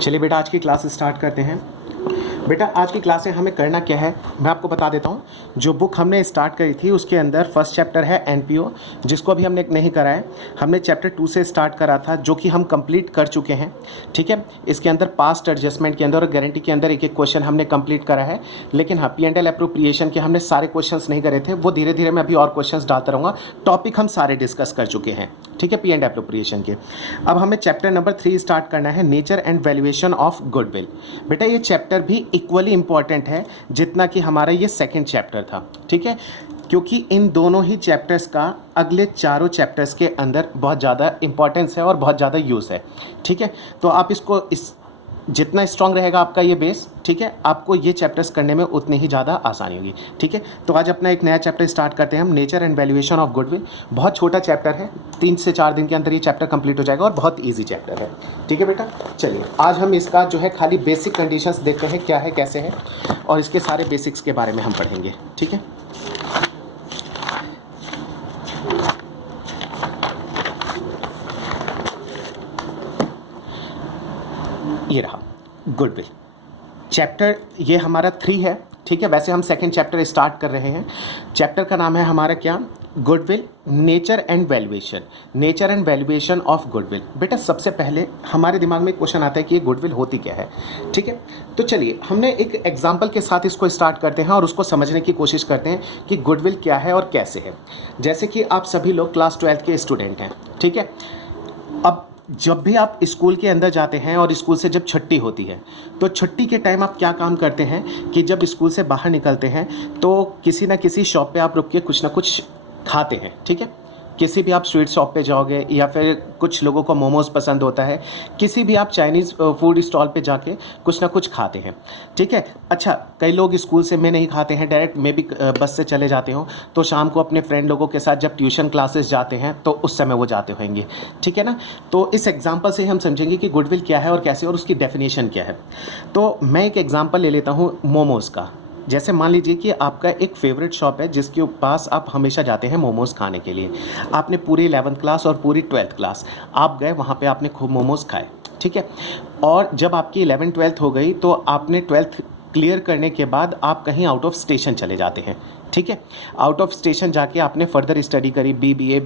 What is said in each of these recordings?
चलिए बेटा आज की क्लास स्टार्ट करते हैं। बेटा आज की क्लास में हमें करना क्या है मैं आपको बता देता हूँ। जो बुक हमने स्टार्ट करी थी उसके अंदर फर्स्ट चैप्टर है एनपीओ, जिसको अभी हमने नहीं करा है। हमने चैप्टर 2 से स्टार्ट करा था जो कि हम कंप्लीट कर चुके हैं। ठीक है, इसके अंदर पास्ट एडजस्टमेंट के अंदर और गारंटी के अंदर एक एक क्वेश्चन हमने कंप्लीट करा है। लेकिन हाँ, P&L एप्रोप्रिएशन के हमने सारे क्वेश्चंस नहीं करे थे, वो धीरे धीरे मैं अभी और क्वेश्चंस डालता रहूँगा। टॉपिक हम सारे डिस्कस कर चुके हैं। ठीक है, P&L एप्रोप्रिएशन के। अब हमें चैप्टर नंबर 3 स्टार्ट करना है, nature and valuation of goodwill. बेटा ये चैप्टर भी इक्वली इंपॉर्टेंट है जितना कि हमारा ये सेकंड चैप्टर था। ठीक है, क्योंकि इन दोनों ही चैप्टर्स का अगले चारों चैप्टर्स के अंदर बहुत ज़्यादा इंपॉर्टेंस है और बहुत ज़्यादा यूज़ है। ठीक है, तो आप इसको जितना स्ट्रांग रहेगा आपका ये बेस, ठीक है, आपको ये चैप्टर्स करने में उतनी ही ज़्यादा आसानी होगी। ठीक है, तो आज अपना एक नया चैप्टर स्टार्ट करते हैं हम, nature and valuation of goodwill. बहुत छोटा चैप्टर है, 3 से 4 दिन के अंदर ये चैप्टर कंप्लीट हो जाएगा और बहुत ईजी चैप्टर है। ठीक है बेटा, चलिए आज हम इसका जो है खाली बेसिक कंडीशंस देखते हैं क्या है कैसे है, और इसके सारे बेसिक्स के बारे में हम पढ़ेंगे। ठीक है, ये रहा गुडविल चैप्टर, ये हमारा 3 है। ठीक है, वैसे हम सेकंड चैप्टर स्टार्ट कर रहे हैं। चैप्टर का नाम है हमारा क्या, goodwill, nature and valuation, nature and valuation of goodwill. बेटा सबसे पहले हमारे दिमाग में क्वेश्चन आता है कि ये गुडविल होती क्या है। ठीक है, तो चलिए हमने एक एग्जांपल के साथ इसको स्टार्ट करते हैं और उसको समझने की कोशिश करते हैं कि गुडविल क्या है और कैसे है। जैसे कि आप सभी लोग क्लास 12 के स्टूडेंट हैं। ठीक है, अब जब भी आप स्कूल के अंदर जाते हैं और स्कूल से जब छुट्टी होती है तो छुट्टी के टाइम आप क्या काम करते हैं कि जब स्कूल से बाहर निकलते हैं तो किसी ना किसी शॉप पे आप रुक के कुछ ना कुछ खाते हैं। ठीक है, किसी भी आप स्वीट शॉप पे जाओगे या फिर कुछ लोगों को मोमोज़ पसंद होता है, किसी भी आप चाइनीज़ फूड स्टॉल पे जाके कुछ ना कुछ खाते हैं। ठीक है, अच्छा कई लोग स्कूल से में नहीं खाते हैं, डायरेक्ट मैं भी बस से चले जाते हो तो शाम को अपने फ्रेंड लोगों के साथ जब ट्यूशन क्लासेस जाते हैं तो उस समय वो जाते होंगे। ठीक है ना, तो इस एग्जाम्पल से हम समझेंगे कि गुडविल क्या है और कैसे और उसकी डेफिनेशन क्या है। तो मैं एक एग्जाम्पल ले लेता हूँ मोमोज़ का। जैसे मान लीजिए कि आपका एक फेवरेट शॉप है जिसके पास आप हमेशा जाते हैं मोमोज़ खाने के लिए। आपने पूरी 11th क्लास और पूरी 12th क्लास आप गए वहाँ पे, आपने खूब मोमोज़ खाए। ठीक है, और जब आपकी 11th 12th हो गई तो आपने 12th क्लियर करने के बाद आप कहीं आउट ऑफ स्टेशन चले जाते हैं। ठीक है, आउट ऑफ स्टेशन जाके आपने फर्दर स्टडी करी, BBA,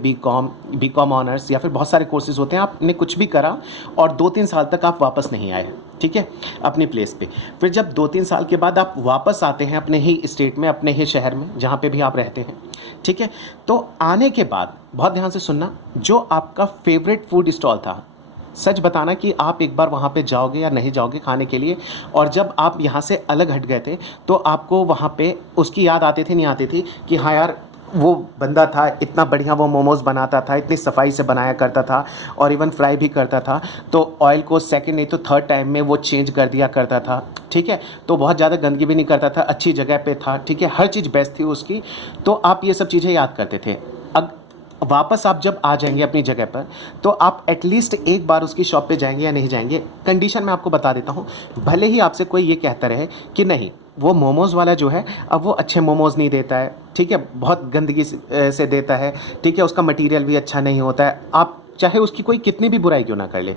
BCom ऑनर्स या फिर बहुत सारे कोर्सेज होते हैं, आपने कुछ भी करा और 2-3 साल तक आप वापस नहीं आए। ठीक है, अपनी प्लेस पे। फिर जब 2-3 साल के बाद आप वापस आते हैं अपने ही स्टेट में, अपने ही शहर में जहाँ पे भी आप रहते हैं। ठीक है, तो आने के बाद बहुत ध्यान से सुनना, जो आपका फेवरेट फूड स्टॉल था, सच बताना कि आप एक बार वहाँ पे जाओगे या नहीं जाओगे खाने के लिए। और जब आप यहाँ से अलग हट गए थे तो आपको वहाँ पे उसकी याद आती थी नहीं आती थी कि हाँ यार वो बंदा था, इतना बढ़िया वो मोमोज़ बनाता था, इतनी सफाई से बनाया करता था और इवन फ्राई भी करता था, तो ऑयल को सेकंड नहीं तो थर्ड टाइम में वो चेंज कर दिया करता था। ठीक है, तो बहुत ज़्यादा गंदगी भी नहीं करता था, अच्छी जगह पे था। ठीक है, हर चीज़ बेस्ट थी उसकी, तो आप ये सब चीज़ें याद करते थे। अब वापस आप जब आ जाएंगे अपनी जगह पर तो आप एटलीस्ट एक बार उसकी शॉप पे जाएंगे या नहीं जाएंगे। कंडीशन मैं आपको बता देता हूँ, भले ही आपसे कोई ये कहता रहे कि नहीं वो मोमोज़ वाला जो है अब वो अच्छे मोमोज़ नहीं देता है, ठीक है, बहुत गंदगी से देता है, ठीक है, उसका मटेरियल भी अच्छा नहीं होता है, आप चाहे उसकी कोई कितनी भी बुराई क्यों ना कर ले,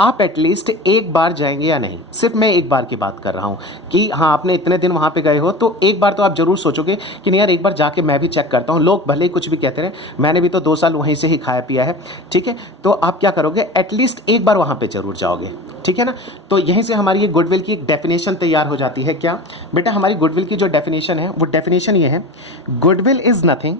आप एटलीस्ट एक बार जाएंगे या नहीं। सिर्फ मैं एक बार की बात कर रहा हूँ कि हाँ आपने इतने दिन वहाँ पे गए हो तो एक बार तो आप ज़रूर सोचोगे कि नहीं यार एक बार जाके मैं भी चेक करता हूँ। लोग भले ही कुछ भी कहते रहे, मैंने भी तो 2 साल वहीं से ही खाया पिया है। ठीक है, तो आप क्या करोगे, एटलीस्ट एक बार वहाँ पर ज़रूर जाओगे। ठीक है ना, तो यहीं से हमारी ये गुडविल की एक डेफिनेशन तैयार हो जाती है। क्या बेटा, हमारी गुडविल की जो डेफिनेशन है वो डेफिनेशन ये है, goodwill is nothing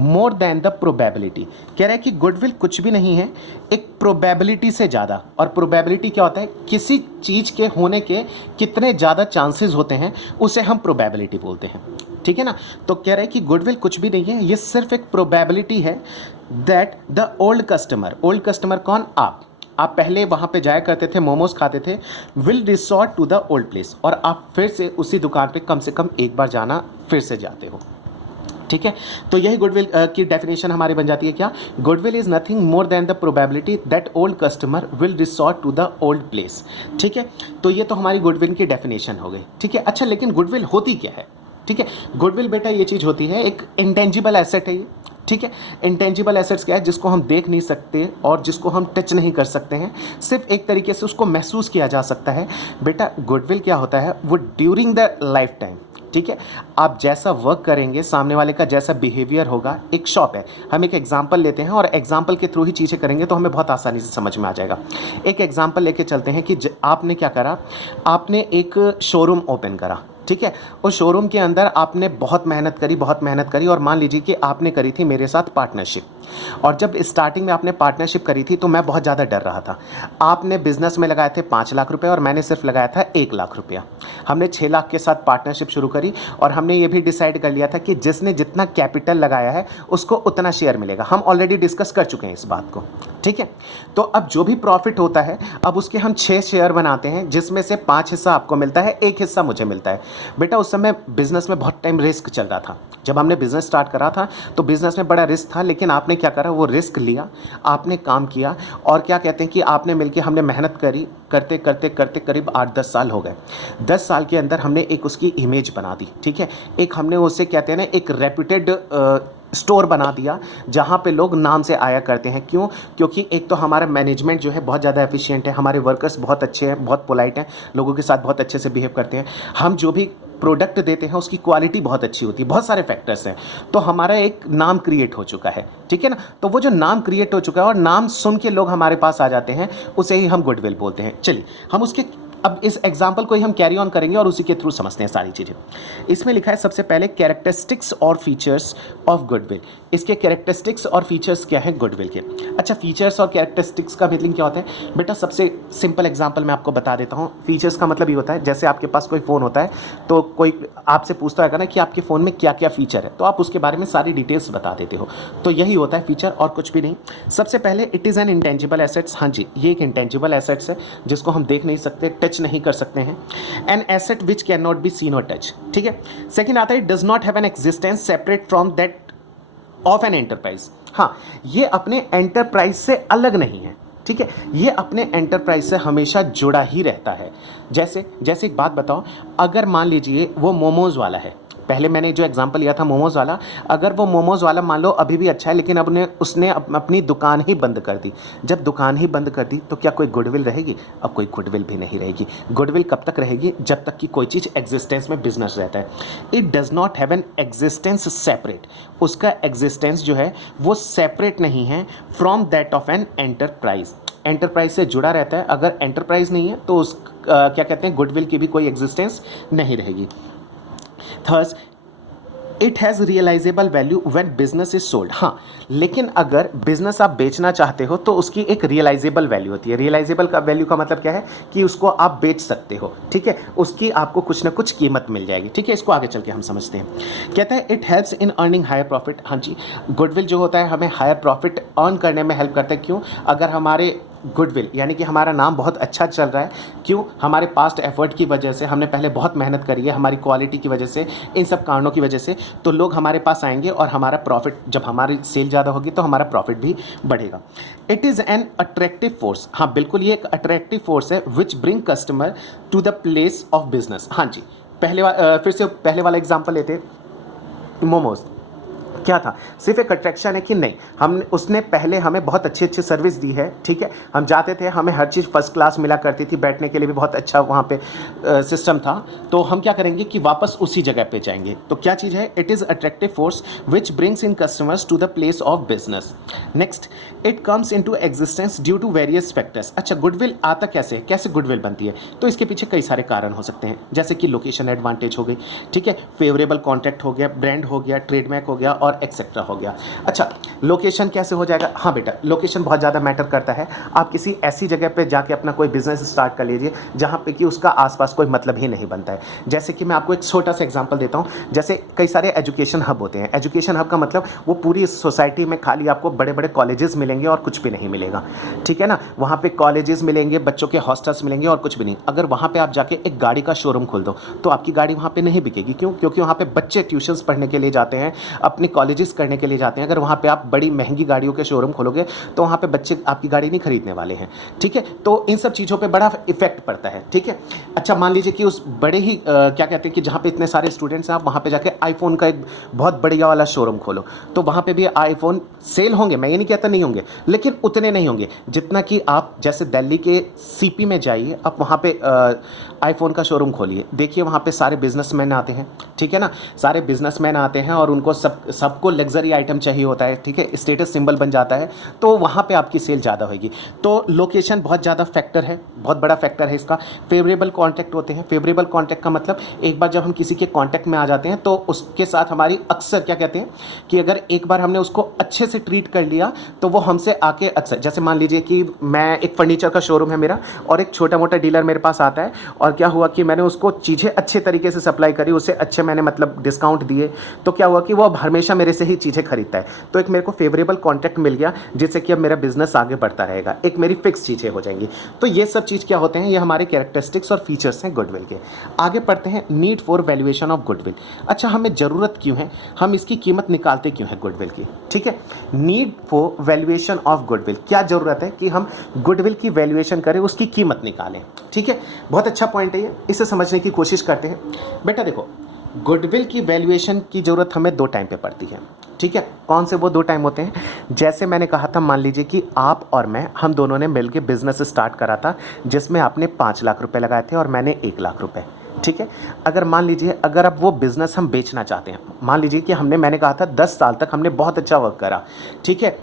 more than the probability. कह रहा है कि गुडविल कुछ भी नहीं है एक प्रोबेबिलिटी से ज़्यादा। और प्रोबेबिलिटी क्या होता है, किसी चीज़ के होने के कितने ज़्यादा चांसेस होते हैं उसे हम प्रोबेबिलिटी बोलते हैं। ठीक है ना, तो कह रहा है कि गुडविल कुछ भी नहीं है, ये सिर्फ एक प्रोबेबिलिटी है दैट द ओल्ड कस्टमर कौन, आप पहले वहाँ पे जाया करते थे, मोमोज़ खाते थे, will resort to the old place, और आप फिर से उसी दुकान पे कम से कम एक बार जाना फिर से जाते हो। ठीक है, तो यही गुडविल की डेफिनेशन हमारी बन जाती है। क्या, goodwill is nothing more than the probability that old customer will resort to the old place. ठीक है, तो ये तो हमारी गुडविल की डेफिनेशन हो गई। ठीक है, अच्छा लेकिन गुडविल होती क्या है। ठीक है, गुडविल बेटा ये चीज़ होती है, एक इंटेंजिबल एसेट है ये। ठीक है। इंटेंजिबल एसेट्स क्या है? जिसको हम देख नहीं सकते और जिसको हम टच नहीं कर सकते हैं, सिर्फ एक तरीके से उसको महसूस किया जा सकता है। बेटा गुडविल क्या होता है? वो ड्यूरिंग द लाइफ टाइम, ठीक है, आप जैसा वर्क करेंगे, सामने वाले का जैसा बिहेवियर होगा। एक शॉप है, हम एक एग्जांपल लेते हैं और एग्जांपल के थ्रू ही चीज़ें करेंगे तो हमें बहुत आसानी से समझ में आ जाएगा। एक एग्जांपल लेके चलते हैं कि आपने क्या करा, आपने एक शोरूम ओपन करा, ठीक है। उस शोरूम के अंदर आपने बहुत मेहनत करी और मान लीजिए कि आपने करी थी मेरे साथ पार्टनरशिप। और जब स्टार्टिंग में आपने पार्टनरशिप करी थी तो मैं बहुत ज़्यादा डर रहा था। आपने बिजनेस में लगाए थे 5 लाख रुपए और मैंने सिर्फ लगाया था 1 लाख रुपया। हमने 6 लाख के साथ पार्टनरशिप शुरू करी और हमने ये भी डिसाइड कर लिया था कि जिसने जितना कैपिटल लगाया है उसको उतना शेयर मिलेगा। हम ऑलरेडी डिस्कस कर चुके हैं इस बात को, ठीक है। तो अब जो भी प्रॉफिट होता है, अब उसके हम 6 शेयर बनाते हैं, जिसमें से 5 हिस्सा आपको मिलता है, 1 हिस्सा मुझे मिलता है। बेटा उस समय बिजनेस में बहुत टाइम रिस्क चल रहा था। जब हमने बिजनेस स्टार्ट करा था तो बिजनेस में बड़ा रिस्क था, लेकिन आपने क्या करा, वो रिस्क लिया, आपने काम किया और क्या कहते हैं कि आपने मिलके हमने मेहनत करी, करते करते करते करीब 8-10 साल हो गए। 10 साल के अंदर हमने एक उसकी इमेज बना दी, ठीक है। एक हमने उसे कहते हैं ना, एक रेप्यूटेड स्टोर बना दिया जहाँ पे लोग नाम से आया करते हैं। क्यों? क्योंकि एक तो हमारा मैनेजमेंट जो है बहुत ज़्यादा एफिशिएंट है, हमारे वर्कर्स बहुत अच्छे हैं, बहुत पोलाइट हैं, लोगों के साथ बहुत अच्छे से बिहेव करते हैं, हम जो भी प्रोडक्ट देते हैं उसकी क्वालिटी बहुत अच्छी होती है, बहुत सारे फैक्टर्स हैं। तो हमारा एक नाम क्रिएट हो चुका है, ठीक है ना। तो वो जो नाम क्रिएट हो चुका है और नाम सुन के लोग हमारे पास आ जाते हैं, उसे ही हम गुडविल बोलते हैं। चलिए हम उसके अब इस एग्जाम्पल को ही हम कैरी ऑन करेंगे और उसी के थ्रू समझते हैं सारी चीज़ें। इसमें लिखा है सबसे पहले कैरेक्टरिस्टिक्स और फीचर्स ऑफ गुडविल। इसके कैरेक्टरिस्टिक्स और फीचर्स क्या हैं गुडविल के? अच्छा, फीचर्स और कैरेक्टरिस्टिक्स का मतलब क्या होता है? बेटा सबसे सिंपल एग्जांपल मैं आपको बता देता हूँ। फीचर्स का मतलब ये होता है, जैसे आपके पास कोई फ़ोन होता है तो कोई आपसे पूछता है ना कि आपके फ़ोन में क्या क्या फ़ीचर है, तो आप उसके बारे में सारी डिटेल्स बता देते हो। तो यही होता है फीचर और कुछ भी नहीं। सबसे पहले it is N intangible assets. हाँ जी, ये एक इंटेंजिबल एसेट्स है जिसको हम देख नहीं सकते, टच नहीं कर सकते हैं। An asset which can not be seen और टच, ठीक है। सेकेंड आता है does not have an existence separate from that of an enterprise. हाँ, ये अपने एंटरप्राइज से अलग नहीं है, ठीक है। ये अपने एंटरप्राइज से हमेशा जुड़ा ही रहता है। जैसे एक बात बताओ, अगर मान लीजिए वो मोमोज़ वाला है, पहले मैंने जो एग्जांपल लिया था मोमोज़ वाला, अगर वो मोमोज़ वाला मान लो अभी भी अच्छा है लेकिन अब उसने अपनी दुकान ही बंद कर दी। जब दुकान ही बंद कर दी तो क्या कोई गुडविल रहेगी? अब कोई गुडविल भी नहीं रहेगी। गुडविल कब तक रहेगी? जब तक कि कोई चीज़ एग्जिस्टेंस में बिजनेस रहता है। It does not have an existence separate. उसका एग्जिस्टेंस जो है वो सेपरेट नहीं है from that of an enterprise. Enterprise से जुड़ा रहता है। अगर एंटरप्राइज नहीं है तो उस क्या कहते हैं, गुडविल की भी कोई एग्जिस्टेंस नहीं रहेगी। Third, it has realisable value when business is sold. हाँ, लेकिन अगर बिजनेस आप बेचना चाहते हो तो उसकी एक रियलाइजेबल वैल्यू होती है। रियलाइजेबल का वैल्यू का मतलब क्या है कि उसको आप बेच सकते हो, ठीक है, उसकी आपको कुछ ना कुछ कीमत मिल जाएगी, ठीक है। इसको आगे चल के हम समझते हैं। कहता है it helps in earning higher profit. हाँ जी, गुडविल जो होता है हमें हायर प्रॉफिट अर्न करने में हेल्प करता है। क्यों? अगर हमारे गुडविल यानी कि हमारा नाम बहुत अच्छा चल रहा है, क्यों? हमारे पास्ट एफर्ट की वजह से, हमने पहले बहुत मेहनत करी है, हमारी क्वालिटी की वजह से, इन सब कारणों की वजह से, तो लोग हमारे पास आएंगे और हमारा प्रॉफिट, जब हमारी सेल ज़्यादा होगी तो हमारा प्रॉफिट भी बढ़ेगा। It is an attractive force. हाँ बिल्कुल, ये एक अट्रैक्टिव फोर्स है which bring customer to the place of business. हाँ जी, फिर से पहले वाला एग्जाम्पल लेते, मोमोज क्या था? सिर्फ एक अट्रैक्शन है कि नहीं, हमने उसने पहले हमें बहुत अच्छी अच्छी सर्विस दी है, ठीक है। हम जाते थे, हमें हर चीज़ फर्स्ट क्लास मिला करती थी, बैठने के लिए भी बहुत अच्छा वहाँ पे सिस्टम था। तो हम क्या करेंगे कि वापस उसी जगह पे जाएंगे। तो क्या चीज़ है? It is attractive force which brings in customers to the place of business. Next, it comes into existence due to various factors. अच्छा, गुडविल आता कैसे है, कैसे गुडविल बनती है? तो इसके पीछे कई सारे कारण हो सकते हैं, जैसे कि लोकेशन एडवांटेज हो गई, ठीक है, फेवरेबल कॉन्ट्रैक्ट हो गया, ब्रांड हो गया, ट्रेडमार्क हो गया और एक्सेट्रा हो गया। अच्छा, लोकेशन कैसे हो जाएगा? हाँ बेटा, लोकेशन बहुत ज़्यादा मैटर करता है। आप किसी ऐसी जगह पे जाके अपना कोई बिजनेस स्टार्ट कर लीजिए जहाँ पे कि उसका आसपास कोई मतलब ही नहीं बनता है। जैसे कि मैं आपको एक छोटा सा एग्जांपल देता हूँ। जैसे कई सारे एजुकेशन हब होते हैं। एजुकेशन हब का मतलब वो पूरी सोसाइटी में खाली आपको बड़े बड़े कॉलेजेस मिलेंगे और कुछ भी नहीं मिलेगा, ठीक है ना। वहाँ पे कॉलेजेस मिलेंगे, बच्चों के हॉस्टल्स मिलेंगे और कुछ भी नहीं। अगर वहाँ पे आप जाके एक गाड़ी का शोरूम खोल दो तो आपकी गाड़ी वहाँ पे नहीं बिकेगी। क्यों? क्योंकि वहाँ पे बच्चे ट्यूशन्स पढ़ने के लिए जाते हैं, अपनी कॉलेजेस करने के लिए जाते हैं, अगर वहाँ पे आप बड़ी महंगी गाड़ियों के शोरूम खोलोगे तो वहाँ पे बच्चे आपकी गाड़ी नहीं खरीदने वाले हैं, ठीक है। तो इन सब चीज़ों पे बड़ा इफेक्ट पड़ता है, ठीक है। अच्छा, मान लीजिए कि उस बड़े ही क्या कहते हैं कि जहाँ पे इतने सारे स्टूडेंट्स हैं, आप वहाँ पे जाके आईफोन का एक बहुत बढ़िया वाला शोरूम खोलो, तो वहाँ पे भी आईफोन सेल होंगे, मैं ये नहीं कहता नहीं होंगे, लेकिन उतने नहीं होंगे जितना कि आप जैसे दिल्ली के सीपी में जाइए, आप वहाँ पे आईफोन का शोरूम खोलिए, देखिए वहाँ पे सारे बिजनेसमैन आते हैं, ठीक है ना, सारे बिजनेसमैन आते हैं और उनको सबको लग्जरी आइटम चाहिए होता है, ठीक है, स्टेटस सिंबल बन जाता है, तो वहाँ पे आपकी सेल ज़्यादा होगी। तो लोकेशन बहुत ज़्यादा फैक्टर है, बहुत बड़ा फैक्टर है इसका। फेवरेबल कॉन्टैक्ट होते हैं, फेवरेबल कॉन्टैक्ट का मतलब एक बार जब हम किसी के कॉन्टैक्ट में आ जाते हैं तो उसके साथ हमारी अक्सर क्या कहते हैं कि अगर एक बार हमने उसको अच्छे से ट्रीट कर लिया तो वो हमसे आके अक्सर, जैसे मान लीजिए कि मैं एक फर्नीचर का शोरूम है मेरा और एक छोटा मोटा डीलर मेरे पास आता है, और क्या हुआ कि मैंने उसको चीज़ें अच्छे तरीके से सप्लाई करी, उसे अच्छे मैंने मतलब डिस्काउंट दिए, तो क्या हुआ कि वो अब हमेशा मेरे से ही चीज़ें खरीदता है, तो एक मेरे को फेवरेबल कॉन्टैक्ट मिल गया जिससे कि अब मेरा बिजनेस आगे बढ़ता रहेगा, एक मेरी फिक्स चीज़ें हो जाएंगी। तो ये सब चीज़ क्या होते हैं, ये हमारे कैरेक्टरिस्टिक्स और फीचर्स हैं गुडविल के। आगे पढ़ते हैं, need for valuation of goodwill. अच्छा, हमें ज़रूरत क्यों है, हम इसकी कीमत निकालते क्यों है गुडविल की, ठीक है। Need for valuation of goodwill, क्या ज़रूरत है कि हम गुडविल की वैल्यूएशन करें, उसकी कीमत निकालें, ठीक है। बहुत अच्छा पॉइंट है ये, इसे समझने की कोशिश करते हैं। बेटा देखो, गुडविल की वैल्यूएशन की ज़रूरत हमें 2 टाइम पे पड़ती है, ठीक है। कौन से वो 2 टाइम होते हैं, जैसे मैंने कहा था, मान लीजिए कि आप और मैं, हम दोनों ने मिलकर बिजनेस स्टार्ट करा था जिसमें आपने 5 लाख रुपए लगाए थे और मैंने 1 लाख रुपए, ठीक है। अगर मान लीजिए, अगर अब वो बिज़नेस हम बेचना चाहते हैं, मान लीजिए कि मैंने कहा था 10 साल तक हमने बहुत अच्छा वर्क करा, ठीक है,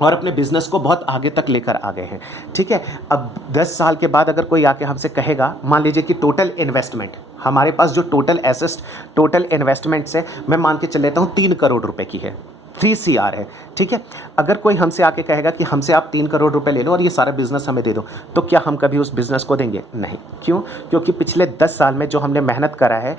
और अपने बिज़नेस को बहुत आगे तक लेकर आ गए हैं, ठीक है। अब 10 साल के बाद अगर कोई आके हमसे कहेगा, मान लीजिए कि टोटल इन्वेस्टमेंट, हमारे पास जो टोटल एसेट्स, टोटल इन्वेस्टमेंट्स है, मैं मान के चल लेता हूँ 3 करोड़ रुपए की है, 3 CR है, ठीक है। अगर कोई हमसे आके कहेगा कि हमसे आप 3 करोड़ रुपए ले लो और ये सारा बिज़नेस हमें दे दो, तो क्या हम कभी उस बिज़नेस को देंगे? नहीं। क्यों? क्योंकि पिछले 10 साल में जो हमने मेहनत करा है,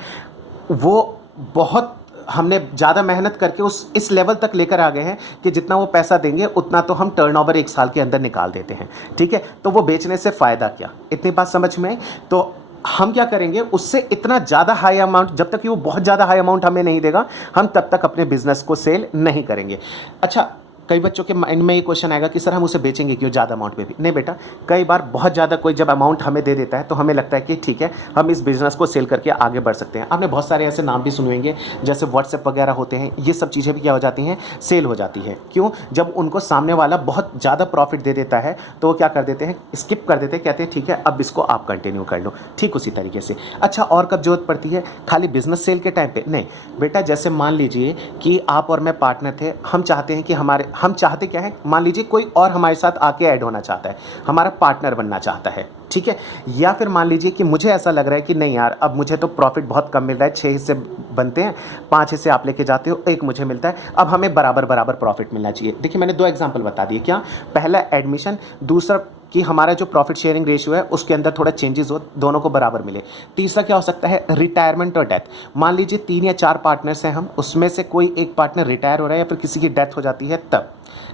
वो बहुत, हमने ज़्यादा मेहनत करके इस लेवल तक लेकर आ गए हैं कि जितना वो पैसा देंगे उतना तो हम टर्नओवर 1 साल के अंदर निकाल देते हैं, ठीक है। तो वो बेचने से फ़ायदा क्या, इतनी बात समझ में आई। तो हम क्या करेंगे, उससे इतना ज़्यादा हाई अमाउंट, जब तक कि वो बहुत ज़्यादा हाई अमाउंट हमें नहीं देगा, हम तब तक अपने बिजनेस को सेल नहीं करेंगे। अच्छा, कई बच्चों के माइंड में ये क्वेश्चन आएगा कि सर हम उसे बेचेंगे क्यों ज़्यादा अमाउंट पे भी? नहीं बेटा, कई बार बहुत ज़्यादा कोई जब अमाउंट हमें दे देता है तो हमें लगता है कि ठीक है, हम इस बिज़नेस को सेल करके आगे बढ़ सकते हैं। आपने बहुत सारे ऐसे नाम भी सुने होंगे, जैसे व्हाट्सएप वगैरह होते हैं, ये सब चीज़ें भी क्या हो जाती हैं, सेल हो जाती है। क्यों? जब उनको सामने वाला बहुत ज़्यादा प्रॉफिट दे देता है तो वो क्या कर देते हैं, स्किप कर देते हैं, कहते हैं ठीक है अब इसको आप कंटिन्यू कर लो, ठीक उसी तरीके से। अच्छा, और कब जरूरत पड़ती है, खाली बिजनेस सेल के टाइम पे? नहीं बेटा, जैसे मान लीजिए कि आप और मैं पार्टनर थे, हम चाहते हैं कि हम चाहते क्या है, मान लीजिए कोई और हमारे साथ आके ऐड होना चाहता है, हमारा पार्टनर बनना चाहता है, ठीक है। या फिर मान लीजिए कि मुझे ऐसा लग रहा है कि नहीं यार, अब मुझे तो प्रॉफिट बहुत कम मिल रहा है, 6 हिस्से बनते हैं, 5 हिस्से आप लेके जाते हो, 1 मुझे मिलता है, अब हमें बराबर बराबर प्रॉफिट मिलना चाहिए। देखिए, मैंने 2 एग्जांपल बता दिए, क्या, पहला एडमिशन, दूसरा कि हमारा जो प्रॉफिट शेयरिंग रेशियो है उसके अंदर थोड़ा चेंजेस हो, दोनों को बराबर मिले। तीसरा क्या हो सकता है, रिटायरमेंट और डेथ। मान लीजिए 3 या 4 पार्टनर्स हैं हम, उसमें से कोई एक पार्टनर रिटायर हो रहा है या फिर किसी की डेथ हो जाती है तब,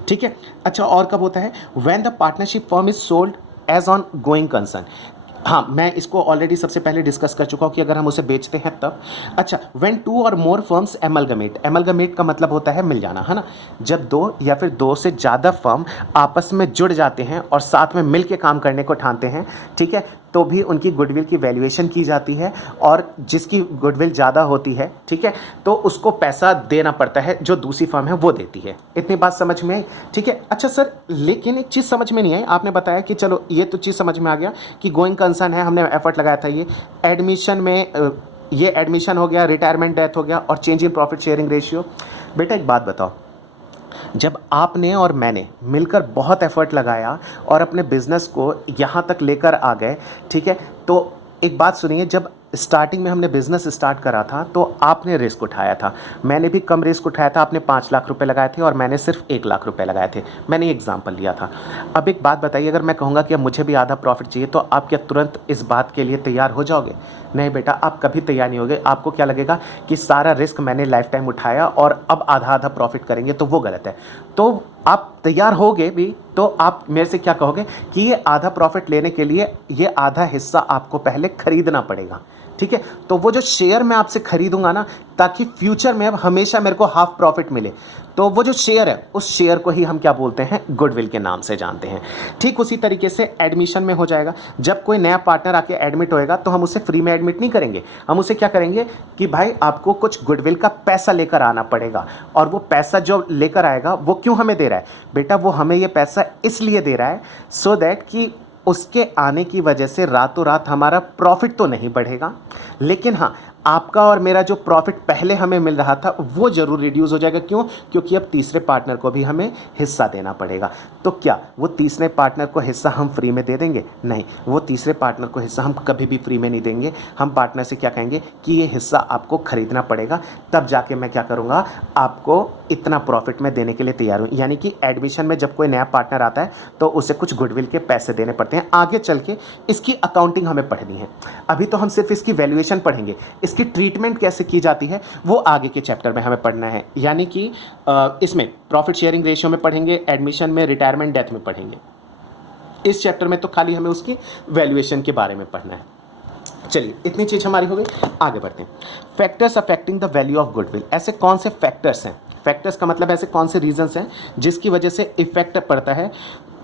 ठीक है। अच्छा, और कब होता है, when the partnership firm is sold as on going concern. हाँ, मैं इसको ऑलरेडी सबसे पहले डिस्कस कर चुका हूँ कि अगर हम उसे बेचते हैं तब। अच्छा, व्हेन 2 और मोर फर्म्स एमलगमेट, एमलगमेट का मतलब होता है मिल जाना, है ना। जब 2 या फिर 2 से ज़्यादा फर्म आपस में जुड़ जाते हैं और साथ में मिल के काम करने को ठानते हैं, ठीक है, तो भी उनकी गुडविल की वैल्यूएशन की जाती है, और जिसकी गुडविल ज़्यादा होती है, ठीक है, तो उसको पैसा देना पड़ता है जो दूसरी फर्म है वो देती है। इतनी बात समझ में आई, ठीक है। अच्छा सर, लेकिन एक चीज़ समझ में नहीं आई, आपने बताया कि चलो ये तो चीज़ समझ में आ गया कि गोइंग कंसर्न है, हमने एफर्ट लगाया था, ये एडमिशन में ये एडमिशन हो गया, रिटायरमेंट डेथ हो गया, और change in profit sharing ratio. बेटा एक बात बताओ, जब आपने और मैंने मिलकर बहुत एफर्ट लगाया और अपने बिजनेस को यहाँ तक लेकर आ गए, ठीक है, तो एक बात सुनिए, जब स्टार्टिंग में हमने बिज़नेस स्टार्ट करा था तो आपने रिस्क उठाया था, मैंने भी कम रिस्क उठाया था, आपने 5 लाख रुपए लगाए थे और मैंने सिर्फ 1 लाख रुपए लगाए थे, मैंने एग्जांपल लिया था। अब एक बात बताइए, अगर मैं कहूँगा कि अब मुझे भी आधा प्रॉफिट चाहिए तो आप क्या तुरंत इस बात के लिए तैयार हो जाओगे? नहीं बेटा, आप कभी तैयार नहीं होगे। आपको क्या लगेगा कि सारा रिस्क मैंने लाइफ टाइम उठाया और अब आधा आधा प्रॉफिट करेंगे, तो वो गलत है। तो आप तैयार होगे भी तो आप मेरे से क्या कहोगे कि ये आधा प्रॉफिट लेने के लिए ये आधा हिस्सा आपको पहले खरीदना पड़ेगा, ठीक है। तो वो जो शेयर मैं आपसे खरीदूंगा ना, ताकि फ्यूचर में अब हमेशा मेरे को हाफ प्रॉफिट मिले, तो वो जो शेयर है उस शेयर को ही हम क्या बोलते हैं, गुडविल के नाम से जानते हैं। ठीक उसी तरीके से एडमिशन में हो जाएगा। जब कोई नया पार्टनर आके एडमिट होएगा तो हम उसे फ्री में एडमिट नहीं करेंगे, हम उसे क्या करेंगे कि भाई आपको कुछ गुडविल का पैसा लेकर आना पड़ेगा। और वो पैसा जो लेकर आएगा वो क्यों हमें दे रहा है बेटा, वो हमें ये पैसा इसलिए दे रहा है सो दैट कि उसके आने की वजह से रातों रात हमारा प्रॉफिट तो नहीं बढ़ेगा, लेकिन हाँ आपका और मेरा जो प्रॉफिट पहले हमें मिल रहा था वो ज़रूर रिड्यूस हो जाएगा। क्यों? क्योंकि अब तीसरे पार्टनर को भी हमें हिस्सा देना पड़ेगा। तो क्या वो तीसरे पार्टनर को हिस्सा हम फ्री में दे देंगे? नहीं, वो तीसरे पार्टनर को हिस्सा हम कभी भी फ्री में नहीं देंगे। हम पार्टनर से क्या कहेंगे कि ये हिस्सा आपको खरीदना पड़ेगा, तब जाके मैं क्या करूँगा, आपको इतना प्रॉफिट में देने के लिए तैयार हूँ। यानी कि एडमिशन में जब कोई नया पार्टनर आता है तो उसे कुछ गुडविल के पैसे देने पड़ते हैं। आगे चल के इसकी अकाउंटिंग हमें पढ़नी है, अभी तो हम सिर्फ इसकी वैल्यूएशन पढ़ेंगे, इसकी ट्रीटमेंट कैसे की जाती है वो आगे के चैप्टर में हमें पढ़ना है। यानी कि इसमें प्रॉफिट शेयरिंग रेशियो में पढ़ेंगे, एडमिशन में, रिटायरमेंट, डेथ में पढ़ेंगे। इस चैप्टर में तो खाली हमें उसकी वैल्यूएशन के बारे में पढ़ना है। चलिए इतनी चीज़ हमारी हो गई, आगे बढ़ते हैं। Factors affecting the value of goodwill. ऐसे कौन से फैक्टर्स हैं, फैक्टर्स का मतलब ऐसे कौन से रीजंस हैं जिसकी वजह से इफेक्ट पड़ता है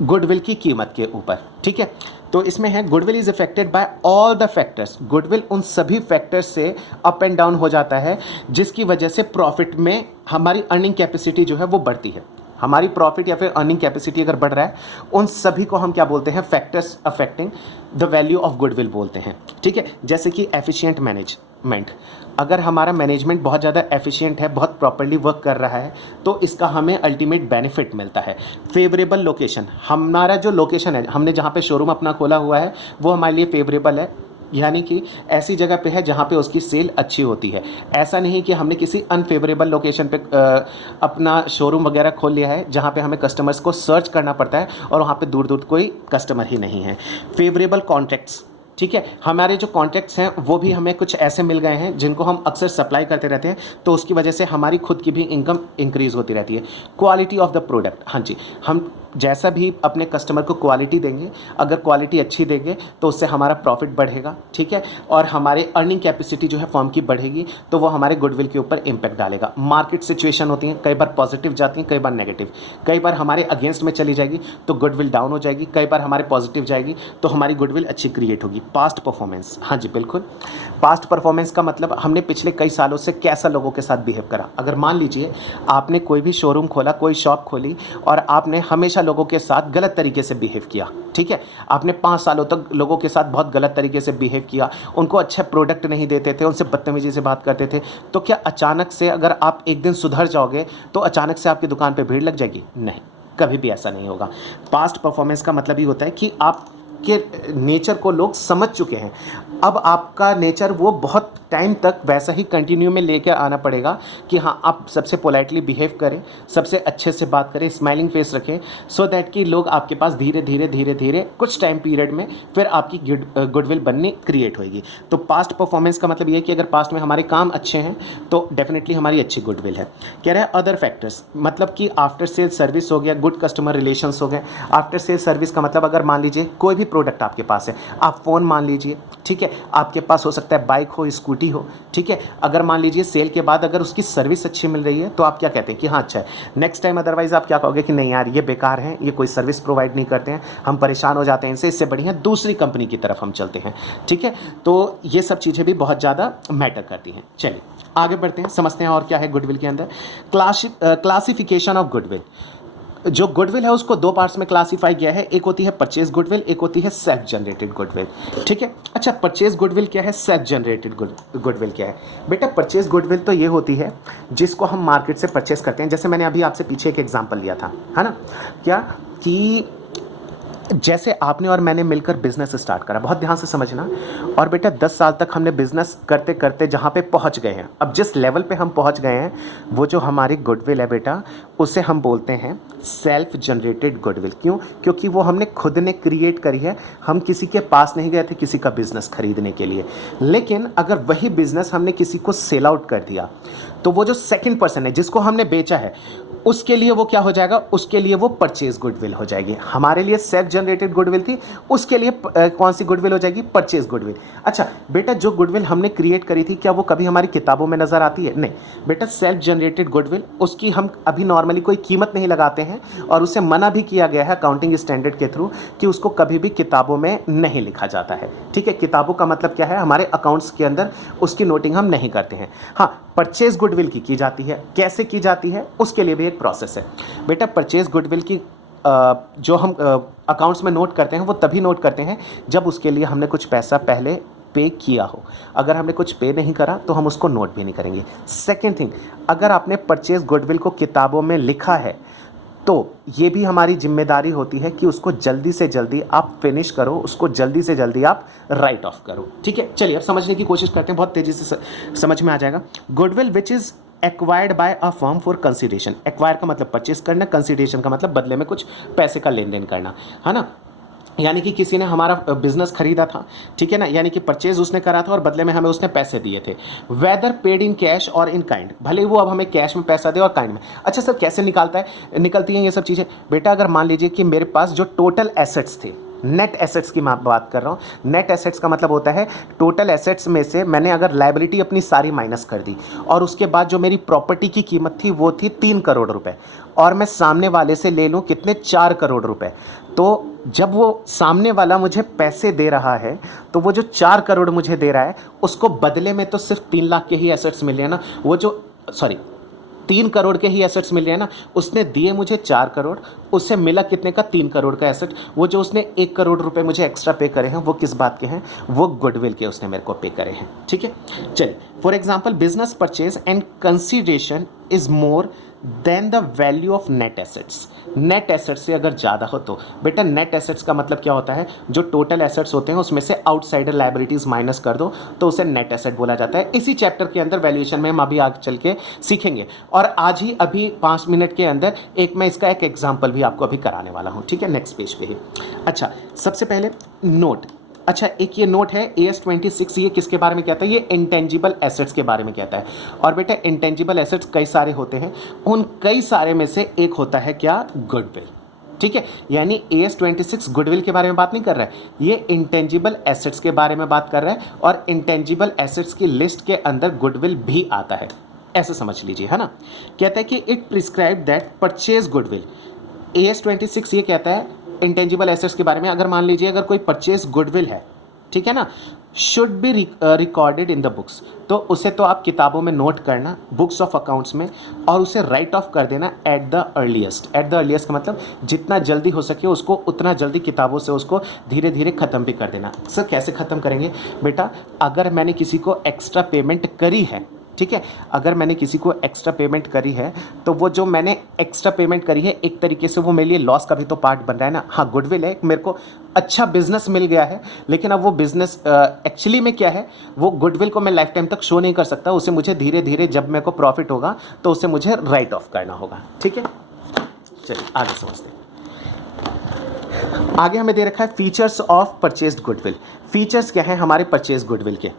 गुडविल की कीमत के ऊपर। ठीक है, तो इसमें है goodwill is affected by all the factors. Goodwill उन सभी फैक्टर्स से अप एंड डाउन हो जाता है जिसकी वजह से प्रॉफिट में हमारी अर्निंग कैपेसिटी जो है वो बढ़ती है। हमारी प्रॉफिट या फिर अर्निंग कैपेसिटी अगर बढ़ रहा है, उन सभी को हम क्या बोलते हैं, factors affecting the value of goodwill बोलते हैं। ठीक है, जैसे कि एफिशिएंट मैनेजमेंट। अगर हमारा मैनेजमेंट बहुत ज़्यादा एफिशिएंट है, बहुत प्रॉपर्ली वर्क कर रहा है, तो इसका हमें अल्टीमेट बेनिफिट मिलता है। फेवरेबल लोकेशन, हमारा जो लोकेशन है, हमने जहाँ पे शोरूम अपना खोला हुआ है वो हमारे लिए फेवरेबल है, यानी कि ऐसी जगह पे है जहाँ पे उसकी सेल अच्छी होती है। ऐसा नहीं कि हमने किसी अनफेवरेबल लोकेशन पे अपना शोरूम वगैरह खोल लिया है जहाँ पे हमें कस्टमर्स को सर्च करना पड़ता है और वहाँ पे दूर दूर कोई कस्टमर ही नहीं है। फेवरेबल कॉन्ट्रैक्ट्स, ठीक है, हमारे जो कॉन्ट्रैक्ट्स हैं वो भी हमें कुछ ऐसे मिल गए हैं जिनको हम अक्सर सप्लाई करते रहते हैं, तो उसकी वजह से हमारी खुद की भी इनकम इंक्रीज़ होती रहती है। क्वालिटी ऑफ द प्रोडक्ट, हाँ जी, हम जैसा भी अपने कस्टमर को क्वालिटी देंगे, अगर क्वालिटी अच्छी देंगे तो उससे हमारा प्रॉफिट बढ़ेगा। ठीक है, और हमारे अर्निंग कैपेसिटी जो है फर्म की बढ़ेगी, तो वो हमारे गुडविल के ऊपर इम्पैक्ट डालेगा। मार्केट सिचुएशन होती हैं, कई बार पॉजिटिव जाती हैं, कई बार नेगेटिव, कई बार हमारे अगेंस्ट में चली जाएगी तो गुडविल डाउन हो जाएगी, कई बार हमारे पॉजिटिव जाएगी तो हमारी गुडविल अच्छी क्रिएट होगी। पास्ट परफॉर्मेंस, हाँ जी बिल्कुल, पास्ट परफॉर्मेंस का मतलब हमने पिछले कई सालों से कैसा लोगों के साथ बिहेव करा। अगर मान लीजिए आपने कोई भी शोरूम खोला, कोई शॉप खोली और आपने हमेशा लोगों के साथ गलत तरीके से बिहेव किया, ठीक है, आपने 5 सालों तक लोगों के साथ बहुत गलत तरीके से बिहेव किया, उनको अच्छे प्रोडक्ट नहीं देते थे, उनसे बदतमीजी से बात करते थे, तो क्या अचानक से अगर आप एक दिन सुधर जाओगे तो अचानक से आपकी दुकान पे भीड़ लग जाएगी? नहीं, कभी भी ऐसा नहीं होगा। पास्ट परफॉर्मेंस का मतलब ही होता है कि आप के नेचर को लोग समझ चुके हैं, अब आपका नेचर वो बहुत टाइम तक वैसा ही कंटिन्यू में लेकर आना पड़ेगा कि हाँ आप सबसे पोलाइटली बिहेव करें, सबसे अच्छे से बात करें, स्माइलिंग फेस रखें, सो दैट कि लोग आपके पास धीरे धीरे धीरे धीरे कुछ टाइम पीरियड में फिर आपकी गुडविल बननी क्रिएट होगी। तो पास्ट परफॉर्मेंस का मतलब ये है कि अगर पास्ट में हमारे काम अच्छे हैं तो डेफिनेटली हमारी अच्छी गुडविल है। कह रहे हैं अदर फैक्टर्स, मतलब कि आफ्टर सेल सर्विस हो गया, गुड कस्टमर रिलेशंस हो गए। आफ्टर सेल सर्विस का मतलब अगर मान लीजिए कोई भी प्रोडक्ट आपके पास है, आप फ़ोन मान लीजिए, ठीक है, आपके पास हो सकता है बाइक हो, स्कूटी हो, ठीक है, अगर मान लीजिए सेल के बाद अगर उसकी सर्विस अच्छी मिल रही है तो आप क्या कहते हैं कि हाँ अच्छा है, नेक्स्ट टाइम अदरवाइज आप क्या कहोगे कि नहीं यार ये बेकार है, ये कोई सर्विस प्रोवाइड नहीं करते हैं, हम परेशान हो जाते हैं इनसे, इससे बढ़िया दूसरी कंपनी की तरफ हम चलते हैं। ठीक है, तो ये सब चीज़ें भी बहुत ज़्यादा मैटर करती हैं। चलिए आगे बढ़ते हैं, समझते हैं और क्या है गुडविल के अंदर। Classification of goodwill. जो गुडविल है उसको 2 पार्ट्स में क्लासीफाई किया है, एक होती है परचेज गुडविल, एक होती है सेल्फ जनरेटेड गुडविल। ठीक है, अच्छा परचेज गुडविल क्या है, सेल्फ जनरेटेड गुडविल क्या है? बेटा परचेज गुडविल तो ये होती है जिसको हम मार्केट से परचेज करते हैं। जैसे मैंने अभी आपसे पीछे एक एग्जांपल लिया था, है ना, क्या कि जैसे आपने और मैंने मिलकर बिज़नेस स्टार्ट करा, बहुत ध्यान से समझना, और बेटा 10 साल तक हमने बिज़नेस करते करते जहाँ पे पहुँच गए हैं, अब जिस लेवल पे हम पहुँच गए हैं, वो जो हमारी गुडविल है बेटा, उसे हम बोलते हैं सेल्फ जनरेटेड गुडविल। क्यों? क्योंकि वो हमने खुद ने क्रिएट करी है, हम किसी के पास नहीं गए थे किसी का बिज़नेस खरीदने के लिए। लेकिन अगर वही बिज़नेस हमने किसी को सेल आउट कर दिया तो वो जो सेकंड पर्सन है जिसको हमने बेचा है, उसके लिए वो क्या हो जाएगा, उसके लिए वो परचेज गुडविल हो जाएगी। हमारे लिए सेल्फ जनरेटेड गुडविल थी, उसके लिए कौन सी गुडविल हो जाएगी, परचेज गुडविल। अच्छा बेटा, जो गुडविल हमने क्रिएट करी थी क्या वो कभी हमारी किताबों में नजर आती है? नहीं बेटा, सेल्फ जनरेटेड गुडविल उसकी हम अभी नॉर्मली कोई कीमत नहीं लगाते हैं, और उसे मना भी किया गया है अकाउंटिंग स्टैंडर्ड के थ्रू कि उसको कभी भी किताबों में नहीं लिखा जाता है। ठीक है, किताबों का मतलब क्या है, हमारे अकाउंट्स के अंदर उसकी नोटिंग हम नहीं करते हैं। हाँ, परचेज गुडविल की जाती है। कैसे की जाती है, उसके लिए भी एक प्रोसेस है बेटा। परचेज गुडविल की जो हम अकाउंट्स में नोट करते हैं वो तभी नोट करते हैं जब उसके लिए हमने कुछ पैसा पहले पे किया हो। अगर हमने कुछ पे नहीं करा तो हम उसको नोट भी नहीं करेंगे। सेकेंड थिंग, अगर आपने परचेज गुडविल को किताबों में लिखा है तो ये भी हमारी जिम्मेदारी होती है कि उसको जल्दी से जल्दी आप फिनिश करो, उसको जल्दी से जल्दी आप राइट ऑफ करो। ठीक है, चलिए अब समझने की कोशिश करते हैं, बहुत तेजी से समझ में आ जाएगा। Goodwill which is acquired by a firm for consideration. Acquire का मतलब परचेज करना, कंसिडरेशन का मतलब बदले में कुछ पैसे का लेन देन करना, है ना। यानी कि किसी ने हमारा बिजनेस खरीदा था, ठीक है ना, यानी कि परचेज उसने करा था और बदले में हमें उसने पैसे दिए थे। वेदर पेड इन कैश और इन काइंड, भले वो अब हमें कैश में पैसा दे और काइंड में। अच्छा सर, कैसे निकलती हैं ये सब चीज़ें? बेटा अगर मान लीजिए कि मेरे पास जो टोटल एसेट्स थे, नेट एसेट्स की मैं बात कर रहा हूँ। नेट एसेट्स का मतलब होता है टोटल एसेट्स में से मैंने अगर लायबिलिटी अपनी सारी माइनस कर दी, और उसके बाद जो मेरी प्रॉपर्टी की कीमत थी वो थी 3 करोड़ रुपए, और मैं सामने वाले से ले लूँ कितने, 4 करोड़ रुपए। तो जब वो सामने वाला मुझे पैसे दे रहा है तो वो जो 4 करोड़ मुझे दे रहा है उसको बदले में तो सिर्फ 3 लाख के ही एसेट्स मिल रहे हैं ना। वो जो 3 करोड़ के ही एसेट्स मिल रहे हैं ना। उसने दिए मुझे 4 करोड़, उससे मिला कितने का, 3 करोड़ का एसेट। वो जो उसने 1 करोड़ रुपए मुझे एक्स्ट्रा पे करे हैं वो किस बात के हैं, वो गुडविल के उसने मेरे को पे करे हैं। ठीक है, चलिए for example, business purchase and consideration is more than the value of net assets. Net assets से अगर ज़्यादा हो तो बेटा, नेट एसेट्स का मतलब क्या होता है, जो टोटल एसेट्स होते हैं उसमें से आउटसाइडर लायबिलिटीज़ माइनस कर दो तो उसे नेट एसेट बोला जाता है। इसी चैप्टर के अंदर वैल्यूएशन में हम अभी आगे चल के सीखेंगे, और आज ही अभी 5 मिनट के अंदर मैं इसका एक एग्जाम्पल भी आपको अभी कराने वाला हूँ। ठीक है, नेक्स्ट पेज पे ही। अच्छा, सबसे पहले नोट। अच्छा, एक ये नोट है AS-26, ये किसके बारे में कहता है, ये इंटेंजिबल एसेट्स के बारे में कहता है। और बेटा इंटेंजिबल एसेट्स कई सारे होते हैं, उन कई सारे में से एक होता है क्या, गुडविल। ठीक है, यानी AS-26 गुडविल के बारे में बात नहीं कर रहा है, ये इंटेंजिबल एसेट्स के बारे में बात कर रहा है, और इंटेंजिबल एसेट्स की लिस्ट के अंदर गुडविल भी आता है, ऐसे समझ लीजिए, है ना। कहता है कि it prescribe that purchase goodwill. AS-26 ये कहता है इंटेंजिबल एसेट्स के बारे में, अगर मान लीजिए अगर कोई परचेज गुडविल है, ठीक है ना, should be recorded in the books, तो उसे तो आप किताबों में नोट करना, बुक्स ऑफ अकाउंट्स में, और उसे राइट ऑफ कर देना eight the earliest. Eight the earliest का मतलब जितना जल्दी हो सके उसको उतना जल्दी किताबों से उसको धीरे धीरे ख़त्म भी कर देना। सर कैसे ख़त्म करेंगे? बेटा अगर मैंने किसी को एक्स्ट्रा पेमेंट करी है, ठीक है, अगर मैंने किसी को एक्स्ट्रा पेमेंट करी है तो वो जो मैंने एक्स्ट्रा पेमेंट करी है एक तरीके से वो मेरे लिए लॉस का भी तो पार्ट बन रहा है ना। हाँ, गुडविल है, मेरे को अच्छा बिजनेस मिल गया है, लेकिन अब वो बिजनेस एक्चुअली में क्या है, वो गुडविल को मैं लाइफ टाइम तक शो नहीं कर सकता, उसे मुझे धीरे धीरे जब मेरे को प्रॉफिट होगा तो उसे मुझे राइट ऑफ करना होगा। ठीक है, चलिए आगे समझते हैं। आगे हमें दे रखा है features of purchased goodwill. Features क्या है हमारे परचेज गुडविल के?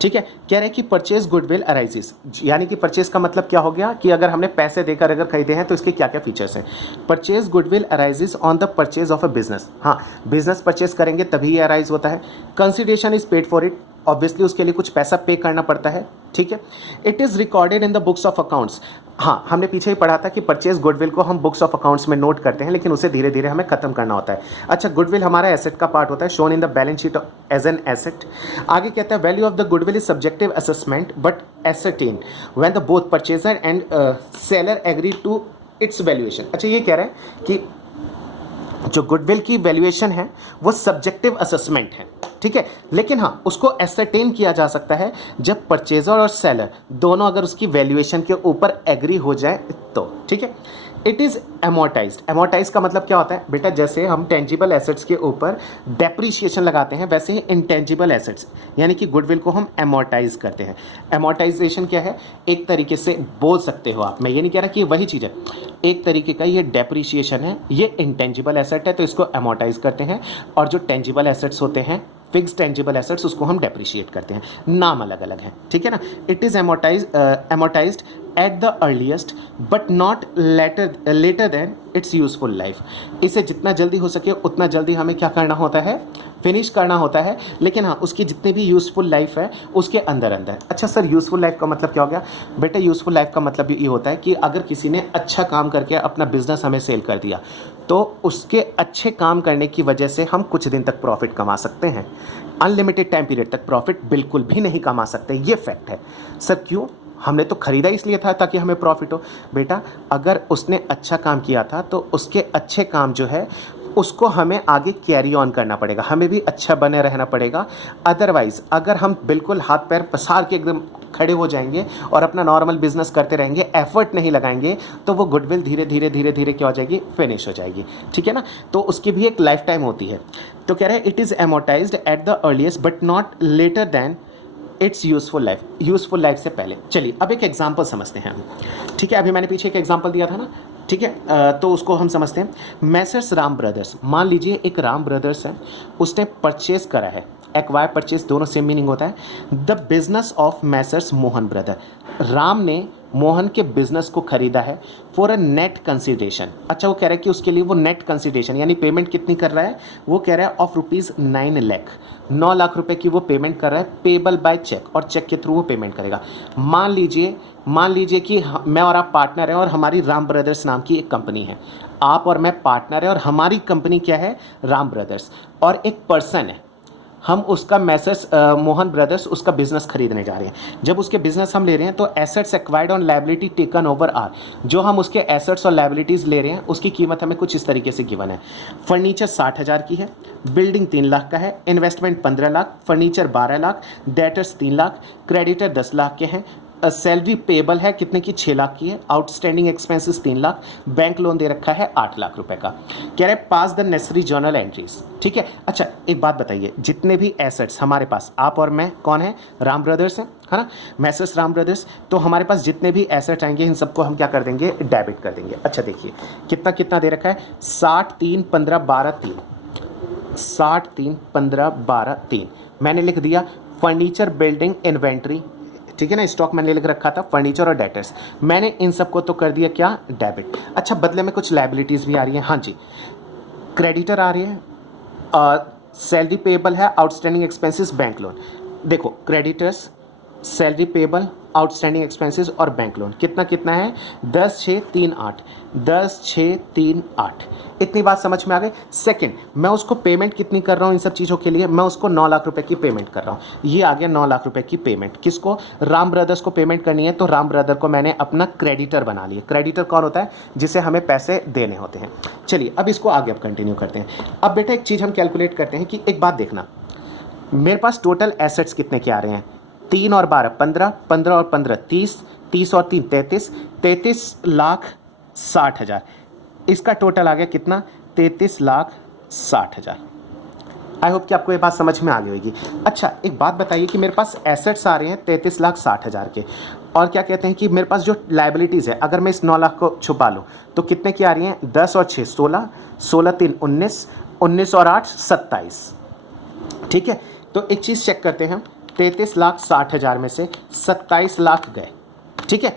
ठीक है, कह रहे हैं कि परचेज गुडविल अराइजेस, यानी कि परचेज का मतलब क्या हो गया कि अगर हमने पैसे देकर अगर खरीदे हैं तो इसके क्या क्या फीचर्स हैं। Purchase goodwill arises on the purchase of a business. हाँ, बिजनेस परचेज करेंगे तभी ये अराइज होता है। Consideration is paid for it, obviously उसके लिए कुछ पैसा पे करना पड़ता है। ठीक है, it is recorded in the books of accounts. हाँ, हमने पीछे ही पढ़ा था कि परचेज गुडविल को हम बुक्स ऑफ अकाउंट्स में नोट करते हैं, लेकिन उसे धीरे धीरे हमें खत्म करना होता है। अच्छा, गुडविल हमारा एसेट का पार्ट होता है, shown in the balance sheet as an asset. आगे कहता है value of the goodwill is subjective assessment but ascertain when the both purchaser and seller agree to its valuation. अच्छा, ये कह रहे हैं कि जो गुडविल की वैल्यूएशन है वो सब्जेक्टिव असेसमेंट है, ठीक है, लेकिन हाँ उसको एसरटेन किया जा सकता है जब परचेजर और सेलर दोनों अगर उसकी वैल्यूएशन के ऊपर एग्री हो जाए तो। ठीक है, इट इज़ एमोर्टाइज्ड। एमोर्टाइज का मतलब क्या होता है बेटा, जैसे हम टेंजिबल एसेट्स के ऊपर डेप्रीशिएशन लगाते हैं वैसे ही इंटेंजिबल एसेट्स यानी कि गुडविल को हम एमोर्टाइज करते हैं। एमोर्टाइजेशन क्या है, एक तरीके से बोल सकते हो आप, मैं ये नहीं कह रहा कि वही चीज़ है, एक तरीके का ये डेप्रीशिएशन है, ये इंटेंजिबल एसेट है तो इसको एमोर्टाइज करते हैं, और जो टेंजिबल एसेट्स होते हैं फिक्स टेंजिबल एसेट्स उसको हम डेप्रिशिएट करते हैं, नाम अलग अलग हैं, ठीक है ना। It is amortised at the earliest but not later than its useful life. इसे जितना जल्दी हो सके उतना जल्दी हमें क्या करना होता है, फिनिश करना होता है, लेकिन हाँ उसकी जितनी भी यूज़फुल लाइफ है उसके अंदर अंदर। अच्छा सर, यूज़फुल लाइफ का मतलब क्या हो गया? बेटा यूज़फुल लाइफ का मतलब ये होता है कि अगर किसी ने अच्छा काम करके अपना बिजनेस हमें सेल कर दिया तो उसके अच्छे काम करने की वजह से हम कुछ दिन तक प्रॉफिट कमा सकते हैं, अनलिमिटेड टाइम पीरियड तक प्रॉफिट बिल्कुल भी नहीं कमा सकते। ये फैक्ट है। सर क्यों? हमने तो ख़रीदा इसलिए था ताकि हमें प्रॉफिट हो। बेटा अगर उसने अच्छा काम किया था तो उसके अच्छे काम जो है उसको हमें आगे कैरी ऑन करना पड़ेगा, हमें भी अच्छा बने रहना पड़ेगा। अदरवाइज़ अगर हम बिल्कुल हाथ पैर पसार के एकदम खड़े हो जाएंगे और अपना नॉर्मल बिजनेस करते रहेंगे, एफर्ट नहीं लगाएंगे, तो वो गुडविल धीरे धीरे धीरे धीरे क्या हो जाएगी, फिनिश हो जाएगी, ठीक है ना। तो उसकी भी एक लाइफ टाइम होती है। तो कह रहे हैं it is amortised at the earliest but not later than its useful life, useful life से पहले। चलिए अब एक एग्जांपल समझते हैं हम, ठीक है। अभी मैंने पीछे एक एग्जांपल दिया था ना, ठीक है। तो उसको हम समझते हैं। मैसर्स राम ब्रदर्स, मान लीजिए एक राम ब्रदर्स है, उसने परचेस करा है, एक्वायर परचेस दोनों सेम मीनिंग होता है। The business of messrs Mohan brother, Ram ने मोहन के बिजनेस को खरीदा है फॉर अ नेट कंसिडरेशन। अच्छा वो कह रहा है कि उसके लिए वो नेट कंसिडरेशन यानी पेमेंट कितनी कर रहा है, वो कह रहा है ऑफ रुपीज़ 9 लाख, 9 लाख रुपए की वो पेमेंट कर रहा है, पेबल बाय चेक, और चेक के थ्रू वो पेमेंट करेगा। मान लीजिए कि मैं और आप पार्टनर हैं और हमारी राम ब्रदर्स नाम की एक कंपनी है। आप और मैं पार्टनर है और हमारी कंपनी क्या है, राम ब्रदर्स, और एक पर्सन है, हम उसका मैसर्स मोहन ब्रदर्स उसका बिजनेस खरीदने जा रहे हैं। जब उसके बिजनेस हम ले रहे हैं तो assets acquired on liability taken over are, जो हम उसके एसेट्स और लायबिलिटीज़ ले रहे हैं उसकी कीमत हमें कुछ इस तरीके से गिवन है। फर्नीचर 60,000 की है, बिल्डिंग 3 लाख का है, investment 15 lakh, furniture 12 lakh, debtors 3 lakh, creditor 10 lakh के हैं, सैलरी पेबल है कितने की, 6 लाख की है, outstanding expenses 3 lakh, bank loan दे रखा है 8 लाख रुपए का। कह रहे pass the necessary journal entries, ठीक है। अच्छा एक बात बताइए, जितने भी एसेट्स हमारे पास, आप और मैं कौन है, राम ब्रदर्स हैं, है ना, मैसर्स राम ब्रदर्स, तो हमारे पास जितने भी एसेट्स आएंगे इन सबको हम क्या कर देंगे, डेबिट कर देंगे। अच्छा देखिए कितना कितना दे रखा है, 60 3 15 12 3, 60 3 15 12 3 मैंने लिख दिया। फर्नीचर बिल्डिंग इन्वेंट्री, ठीक है ना, स्टॉक मैंने लिख रखा था, फर्नीचर और डेटर्स, मैंने इन सबको तो कर दिया क्या, डेबिट। अच्छा बदले में कुछ लायबिलिटीज़ भी आ रही हैं, हाँ जी, क्रेडिटर आ रही है, सैलरी पेबल है, आउटस्टैंडिंग एक्सपेंसेस, बैंक लोन। देखो creditors, salary payable, outstanding expenses और बैंक लोन कितना कितना है, 10 6 3 8, 10 6 3 8। इतनी बात समझ में आ गई। सेकंड, मैं उसको पेमेंट कितनी कर रहा हूँ इन सब चीज़ों के लिए, मैं उसको 9 लाख रुपए की पेमेंट कर रहा हूँ। ये आ गया 9 लाख रुपए की पेमेंट, किसको, राम ब्रदर्स को पेमेंट करनी है, तो राम ब्रदर को मैंने अपना क्रेडिटर बना लिया। क्रेडिटर कौन होता है, जिसे हमें पैसे देने होते हैं। चलिए अब इसको आगे अब कंटिन्यू करते हैं। अब बेटा एक चीज़ हम कैलकुलेट करते हैं कि एक बात देखना, मेरे पास टोटल एसेट्स कितने के आ रहे हैं, 3 और 12 15, 15 और 15 30, 30 और 3 33, 33,60,000, इसका टोटल आ गया कितना, 33,60,000। आई होप कि आपको ये बात समझ में आ गई होगी। अच्छा एक बात बताइए कि मेरे पास एसेट्स आ रहे हैं 33,60,000 के, और क्या कहते हैं कि मेरे पास जो लायबिलिटीज़ है, अगर मैं इस 9 लाख को छुपा लूँ तो कितने की आ रही हैं, 10 और 6 16, 16 3 19, 19 और 8 27, ठीक है। तो एक चीज़ चेक करते हैं हम, 33,60,000 में से 27 लाख गए, ठीक है,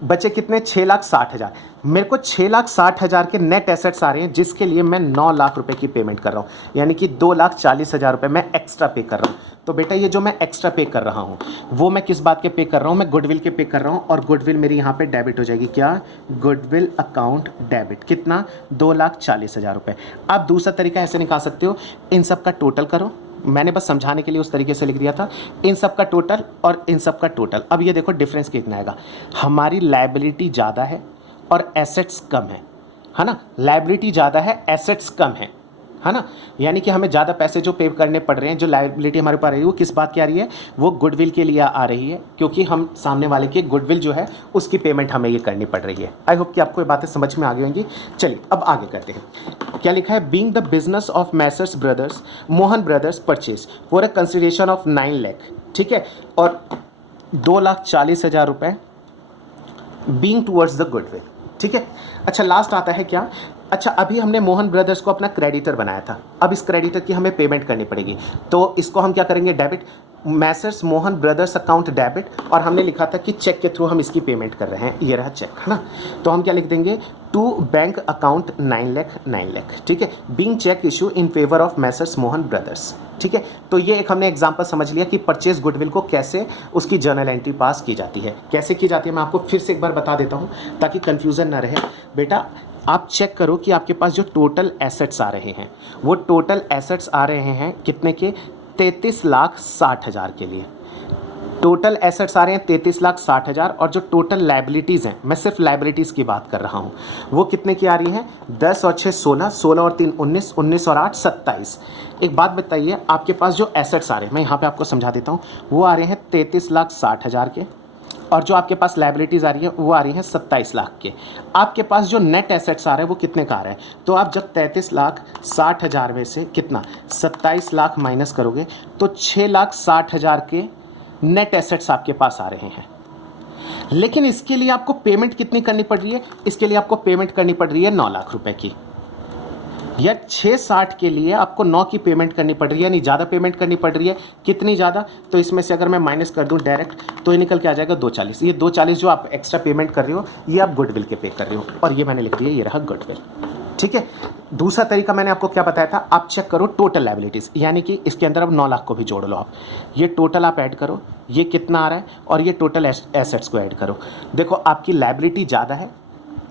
बचे कितने, 6,60,000। मेरे को 6,60,000 के नेट एसेट्स आ रहे हैं, जिसके लिए मैं 9 लाख रुपए की पेमेंट कर रहा हूँ, यानी कि 2,40,000 रुपए मैं एक्स्ट्रा पे कर रहा हूँ। तो बेटा ये जो मैं एक्स्ट्रा पे कर रहा हूँ वो मैं किस बात के पे कर रहा हूँ, मैं गुडविल के पे कर रहा हूँ, और गुडविल मेरी यहाँ पे डेबिट हो जाएगी, क्या, गुडविल अकाउंट डेबिट, कितना, 2,40,000 रुपये। आप दूसरा तरीका ऐसे निकाल सकते हो, इन सब का टोटल करो, मैंने बस समझाने के लिए उस तरीके से लिख दिया था, इन सब का टोटल और इन सब का टोटल। अब ये देखो डिफरेंस कितना आएगा, हमारी लायबिलिटी ज़्यादा है और एसेट्स कम है ना, लायबिलिटी ज़्यादा है एसेट्स कम है ना, यानी कि हमें ज़्यादा पैसे जो पे करने पड़ रहे हैं, जो लायबिलिटी हमारे ऊपर आ रही है वो किस बात की आ रही है, वो गुडविल के लिए आ रही है, क्योंकि हम सामने वाले के गुडविल जो है उसकी पेमेंट हमें ये करनी पड़ रही है। आई होप कि आपको ये बातें समझ में आ गई होंगी। चलिए अब आगे करते हैं, क्या लिखा है, being the business of Messrs brothers Mohan brothers purchase for a consideration of 9 lakh, ठीक है, और 2,40,000 रुपये बीइंग टूवर्ड्स द गुडविल, ठीक है। अच्छा लास्ट आता है क्या, अच्छा, अभी हमने मोहन ब्रदर्स को अपना क्रेडिटर बनाया था, अब इस क्रेडिटर की हमें पेमेंट करनी पड़ेगी, तो इसको हम क्या करेंगे, debit, Messrs Mohan brothers account debit, और हमने लिखा था कि चेक के थ्रू हम इसकी पेमेंट कर रहे हैं, ये रहा चेक, है ना। तो हम क्या लिख देंगे, टू बैंक अकाउंट 9 लाख, ठीक है, being cheque issue in favour of messrs Mohan brothers, ठीक है। तो ये एक हमने एग्जांपल समझ लिया कि परचेज गुडविल को कैसे उसकी जर्नल एंट्री पास की जाती है, कैसे की जाती है, मैं आपको फिर से एक बार बता देता हूँ ताकि कन्फ्यूज़न ना रहे। बेटा आप चेक करो कि आपके पास जो टोटल एसेट्स आ रहे हैं, वो टोटल एसेट्स आ रहे हैं कितने के, 33,60,000 के लिए टोटल एसेट्स आ रहे हैं 33,60,000, और जो टोटल लाइबिलिटीज़ हैं, मैं सिर्फ लाइबिलिटीज़ की बात कर रहा हूँ, वो कितने की आ रही हैं, 10 और 6 16, 16 और 3 19, 19 और 8 27। एक बात बताइए, आपके पास जो एसेट्स आ रहे हैं, मैं यहाँ पे आपको समझा देता हूँ, वो आ रहे हैं 33,60,000 के, और जो आपके पास लाइबिलिटीज़ आ रही है वो आ रही हैं 27 लाख के। आपके पास जो नेट एसेट्स आ रहे हैं वो कितने का आ रहा है, तो आप जब 33,60,000 में से कितना 27 लाख माइनस करोगे तो 6,60,000 के नेट एसेट्स आपके पास आ रहे हैं। लेकिन इसके लिए आपको पेमेंट कितनी करनी पड़ रही है, इसके लिए आपको पेमेंट करनी पड़ रही है 9 लाख रुपए की, या 660 के लिए आपको 9 की पेमेंट करनी पड़ रही है, यानी ज़्यादा पेमेंट करनी पड़ रही है। कितनी ज़्यादा, तो इसमें से अगर मैं माइनस कर दूं डायरेक्ट तो ये निकल के आ जाएगा 240। ये 240 जो आप एक्स्ट्रा पेमेंट कर रहे हो ये आप गुडविल के पे कर रहे हो, और ये मैंने लिख दिया, ये रहा गुडविल, ठीक है। दूसरा तरीका मैंने आपको क्या बताया था, आप चेक करो टोटल लाइबिलिटीज़, यानी कि इसके अंदर अब 9 लाख को भी जोड़ लो आप, ये टोटल आप ऐड करो, ये कितना आ रहा है, और ये टोटल एसेट्स को ऐड करो। देखो आपकी लाइबिलिटी ज़्यादा है,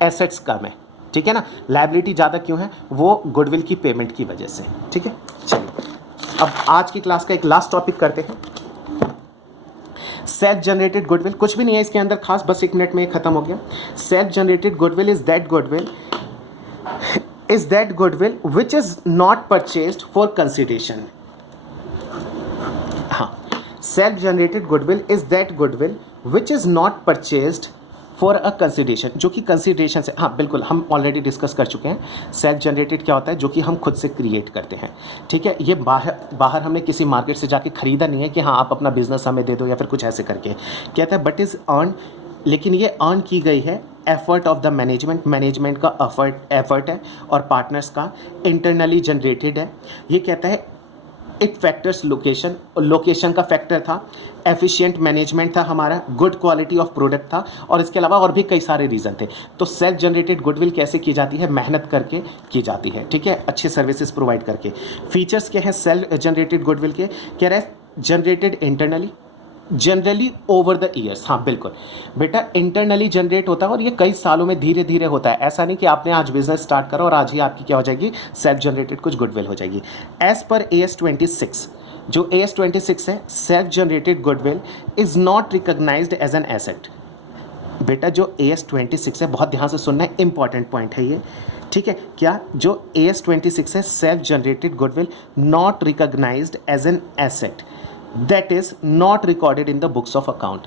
एसेट्स कम है, ठीक है ना। लाइबिलिटी ज़्यादा क्यों है, वो गुडविल की पेमेंट की वजह से, ठीक है। चलिए अब आज की क्लास का एक लास्ट टॉपिक करते हैं, सेल्फ जनरेटेड गुडविल। कुछ भी नहीं है इसके अंदर खास, बस 1 मिनट में ये खत्म हो गया। Self generated goodwill is that goodwill which is not purchased for consideration. हाँ, self generated goodwill is that goodwill which is not purchased for a consideration, जो कि कंसिडरेशन से, हाँ बिल्कुल, हम ऑलरेडी डिस्कस कर चुके हैं। सेल्फ जनरेटेड क्या होता है, जो कि हम खुद से क्रिएट करते हैं, ठीक है। ये बाहर हमने किसी मार्केट से जाके खरीदा नहीं है कि हाँ आप अपना बिजनेस हमें दे दो या फिर कुछ ऐसे करके, कहता है बट इज़ अर्न, लेकिन ये अर्न की गई है एफर्ट ऑफ द मैनेजमेंट का एफर्ट है, और पार्टनर्स का इंटरनली जनरेटेड है। ये कहता है इट फैक्टर्स लोकेशन का फैक्टर था, एफिशिएंट मैनेजमेंट था हमारा, गुड क्वालिटी ऑफ प्रोडक्ट था, और इसके अलावा और भी कई सारे रीज़न थे। तो सेल्फ जनरेटेड गुडविल कैसे की जाती है, मेहनत करके की जाती है, ठीक है, अच्छे सर्विसेज प्रोवाइड करके। फीचर्स क्या हैं सेल्फ जनरेटेड गुडविल के, कह रहा है generated internally, generally over the years. हाँ बिल्कुल बेटा, इंटरनली जनरेट होता है और ये कई सालों में धीरे धीरे होता है। ऐसा नहीं कि आपने आज बिजनेस स्टार्ट करा और आज ही आपकी क्या हो जाएगी, सेल्फ जनरेटेड कुछ गुडविल हो जाएगी। एज पर AS26, जो AS26 है, self generated goodwill is not recognised as an asset. बेटा जो AS26 है, बहुत ध्यान से सुनना है, इंपॉर्टेंट पॉइंट है ये, ठीक है। क्या, जो AS26 है, self generated goodwill not recognised as an asset, that is not recorded in the books of account।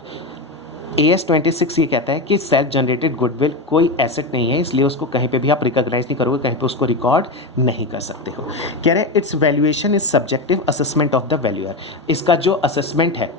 AS26 ये कहता है कि सेल्फ जनरेटेड गुडविल कोई एसेट नहीं है, इसलिए उसको कहीं पे भी आप रिकॉग्नाइज नहीं करोगे, कहीं पे उसको रिकॉर्ड नहीं कर सकते हो। कह रहे हैं it's valuation is subjective assessment of the valuer. इसका जो असेसमेंट है,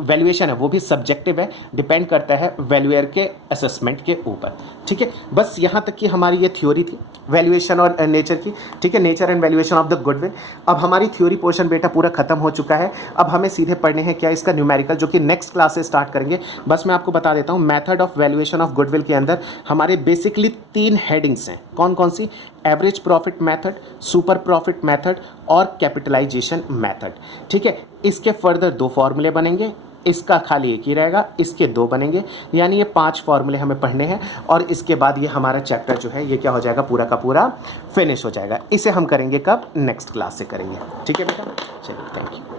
वैल्यूएशन है, वो भी सब्जेक्टिव है, डिपेंड करता है वैल्यूअर के असेसमेंट के ऊपर, ठीक है। बस यहाँ तक कि हमारी ये थ्योरी थी वैल्यूएशन और नेचर की, ठीक है, nature and valuation of the goodwill. अब हमारी थ्योरी पोर्शन बेटा पूरा खत्म हो चुका है। अब हमें सीधे पढ़ने हैं क्या, इसका न्यूमेरिकल, जो कि नेक्स्ट क्लास से स्टार्ट करेंगे। बस मैं आपको बता देता हूँ, method of valuation of goodwill के अंदर हमारे बेसिकली 3 हेडिंग्स हैं। कौन कौन सी, average profit method, super profit method और कैपिटलाइजेशन मेथड, ठीक है। इसके फर्दर 2 फॉर्मूले बनेंगे, इसका खाली एक ही रहेगा, इसके 2 बनेंगे, यानी ये 5 फॉर्मूले हमें पढ़ने हैं, और इसके बाद ये हमारा चैप्टर जो है ये क्या हो जाएगा, पूरा का पूरा फिनिश हो जाएगा। इसे हम करेंगे कब, नेक्स्ट क्लास से करेंगे, ठीक है बेटा। चलिए, थैंक यू।